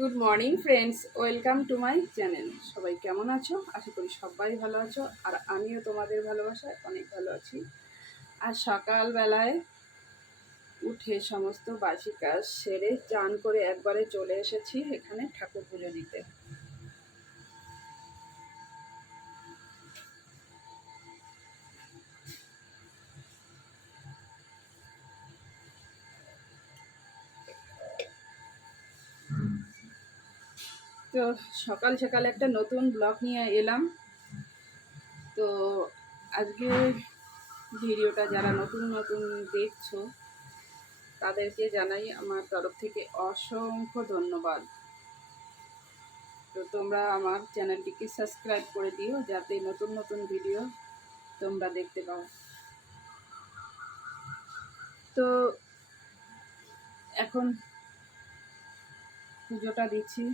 Good morning friends, welcome to my channel. সবাই কেমন আছো? আশা করি সবাই ভালো আছো, আর আমিও তোমাদের ভালোবাসায় অনেক ভালো আছি। আর সকালবেলায় উঠে সমস্ত বাসি কাজ সেরে চান করে একবারে চলে এসেছি এখানে ঠাকুর পুজো দিতে। তো সকাল সকাল একটা নতুন ব্লগ নিয়ে এলাম। তো আজকে ভিডিওটা যারা নতুন নতুন দেখছো তাদেরকে জানাই আমার তরফ থেকে অসংখ্য ধন্যবাদ। তো তোমরা আমার চ্যানেলটিকে সাবস্ক্রাইব করে দিও যাতে নতুন নতুন ভিডিও তোমরা দেখতে পাও। তো এখন পুজোটা দিচ্ছি।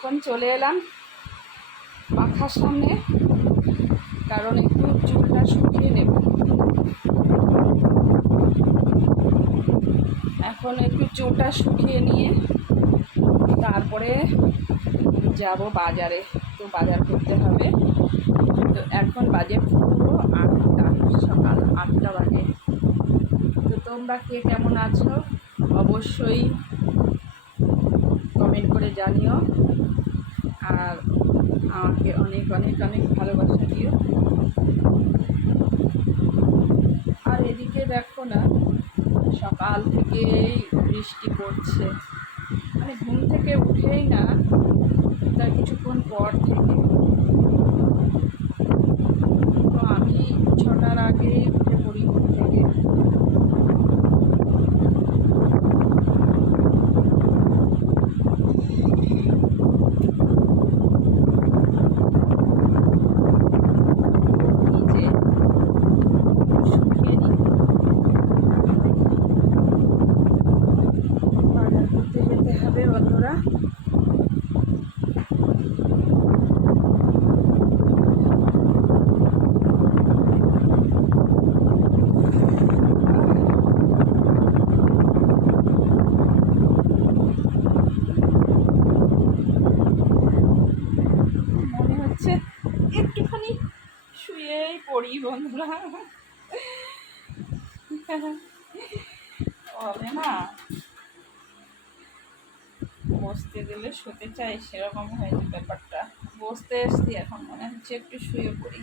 এখন চলে এলাম পাখার সামনে, কারণ একটু চুলটা শুকিয়ে নেব। এখন একটু চুলটা শুকিয়ে নিয়ে তারপরে যাব বাজারে। তো বাজার করতে হবে। তো এখন বাজে পুরো 8টা, সকাল 8টা বাজে। তো তোমরা কে কেমন আছো অবশ্যই কমেন্ট করে জানিও, আর আমাকে অনেক অনেক অনেক ভালোবাসা দিও। আর এদিকে দেখো না, সকাল থেকেই বৃষ্টি পড়ছে, মানে ঘুম থেকে উঠেই না তার কিছুক্ষণ পর থেকে। তো আমি 6টার আগে উঠে পড়ি ঘুম থেকে। বন্ধুরা, মনে হচ্ছে একটুখানি শুয়েই পড়ি বন্ধুরা। হবে না, বসতে গেলে শুতে চাই, সেরকম হয়েছে ব্যাপারটা। বসতে এসছি, এখন মনে হচ্ছে একটু শুয়ে পড়ি।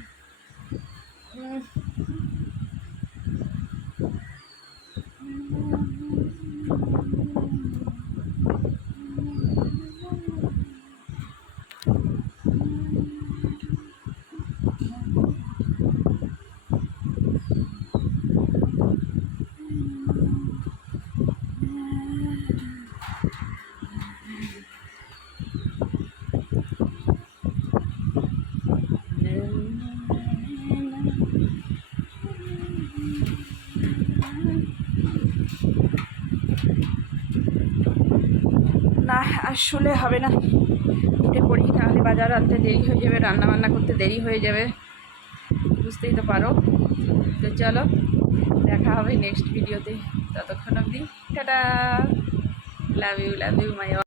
না, আসলে হবে না, উঠে পড়ি, নাহলে বাজার আনতে দেরি হয়ে যাবে, রান্নাবান্না করতে দেরি হয়ে যাবে, বুঝতেই তো পারো। তো চলো, দেখা হবে নেক্সট ভিডিওতে। ততক্ষণ অবধি টাটা, লাভ ইউ মাই